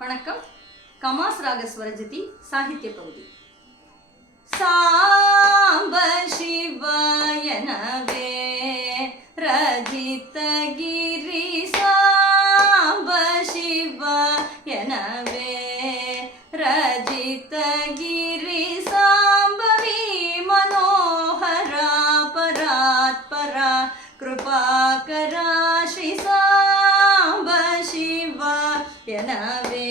வணக்கம். கமாஸ் ராக ஸ்வரஜதி சாகித்ய பகுதி. சாம்ப சிவாயனவே ரஜிதகிரி சாம்ப சிவாயனவே ரஜிதகிரி சாம்பவி மனோஹரா பராத்பரா कृपाकरा श्री सांब शिवायनवे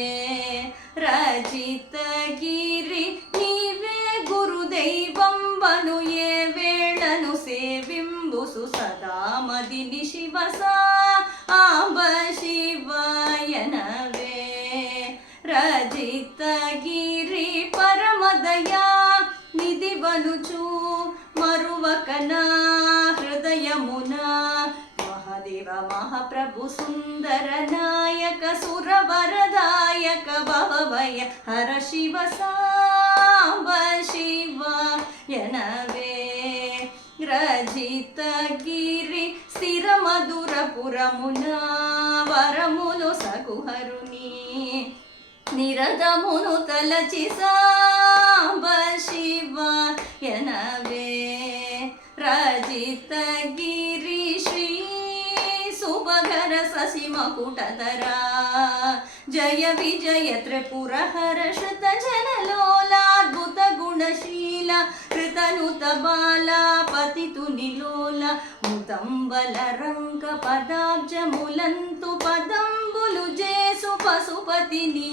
रचितगिरि नीवे गुरुदैवं वनुये वेळनु सेविंबुसु सदा मदिनि शिव सांब शिवायनवे रचितगिरि परमदया निधिवनुचु मरुवकना हृदयमुना महादेव महाप्रभु सुंदर नायक सुरवरदायक भवभय हर शिव सांब शिवायनवे रजितगिरि स्थिर मधुरपुरमुना वरमुनु सकुहरुनि निरदमुनु तलचि सांब शिवायनवे रजितगिरि श्री सुभगर शशि मकुटधरा जय विजय त्रिपुर हर श्रुत जनलोलाद्भुत गुणशील कृतनुत बाला पतितु निलोला मुतंबल रंक पदाब्ज मुलंतु पदंबुलु जेसु पशुपतिनी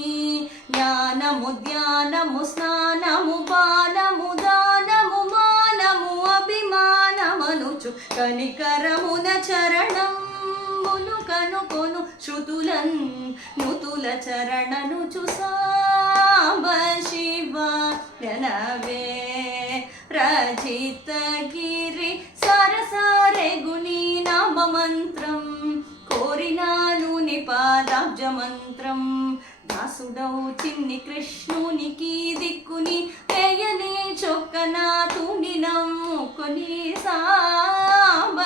ज्ञानमु ध्यानमु स्नानमु पानमु दानमु मानमु अभिमानमनुचु कनिकरमुन चरणं मुनु कनुकोनु श्रुतुलन् नुतुल चरणनुचु सांब शिवायनवे रजितगिरि सरसारे गुणी नाम मंत्रं कोरिनानु निपादाब्ज मंत्रं दासुडौ चिन्नि कृष्णुनिकी दिक्कुनि వేయని చొక్కన తుని నమ్ముకొని సాంబ